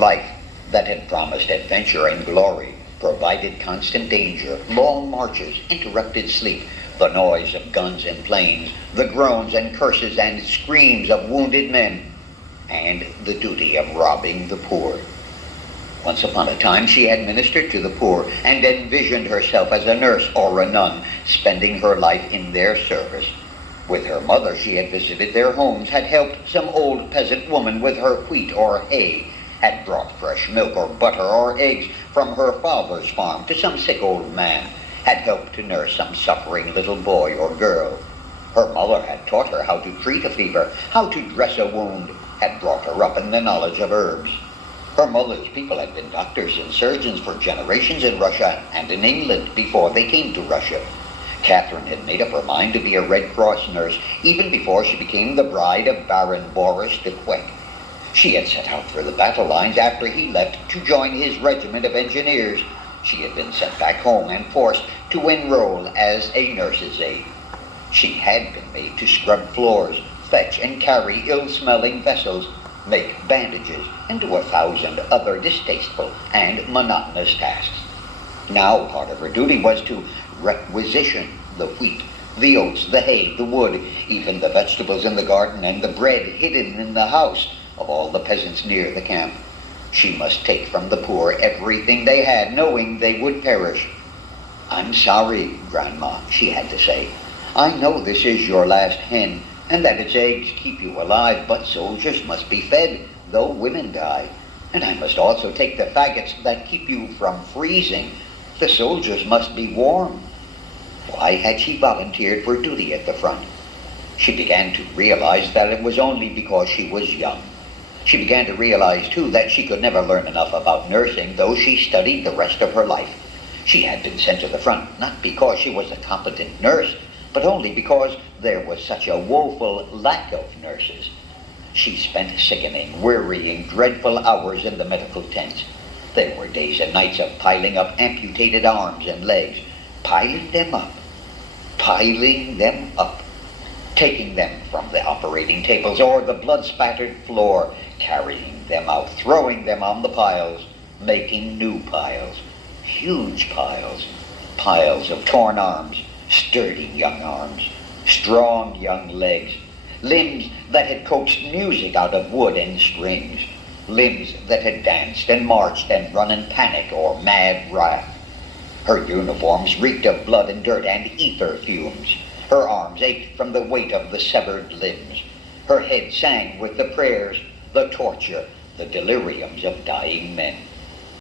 Life that had promised adventure and glory provided constant danger, long marches, interrupted sleep, the noise of guns and planes, the groans and curses and screams of wounded men, and the duty of robbing the poor. Once upon a time she had ministered to the poor and envisioned herself as a nurse or a nun, spending her life in their service. With her mother she had visited their homes, had helped some old peasant woman with her wheat or hay, had brought fresh milk or butter or eggs from her father's farm to some sick old man, had helped to nurse some suffering little boy or girl. Her mother had taught her how to treat a fever, how to dress a wound, had brought her up in the knowledge of herbs. Her mother's people had been doctors and surgeons for generations in Russia and in England before they came to Russia. Catherine had made up her mind to be a Red Cross nurse even before she became the bride of Baron Boris de Hueck. She had set out for the battle lines after he left to join his regiment of engineers. She had been sent back home and forced to enroll as a nurse's aide. She had been made to scrub floors, fetch and carry ill-smelling vessels, make bandages, and do 1,000 other distasteful and monotonous tasks. Now part of her duty was to requisition the wheat, the oats, the hay, the wood, even the vegetables in the garden and the bread hidden in the house of all the peasants near the camp. She must take from the poor everything they had, knowing they would perish. "I'm sorry, Grandma," she had to say. "I know this is your last hen, and that its eggs keep you alive, but soldiers must be fed, though women die. And I must also take the faggots that keep you from freezing. The soldiers must be warm." Why had she volunteered for duty at the front? She began to realize that it was only because she was young. She began to realize, too, that she could never learn enough about nursing, though she studied the rest of her life. She had been sent to the front, not because she was a competent nurse, but only because there was such a woeful lack of nurses. She spent sickening, wearying, dreadful hours in the medical tents. There were days and nights of piling up amputated arms and legs, piling them up, taking them from the operating tables or the blood-spattered floor, carrying them out, throwing them on the piles, making new piles, huge piles, piles of torn arms, sturdy young arms, strong young legs, limbs that had coaxed music out of wood and strings, limbs that had danced and marched and run in panic or mad wrath. Her uniforms reeked of blood and dirt and ether fumes. Her arms ached from the weight of the severed limbs. Her head sang with the prayers, the torture, the deliriums of dying men.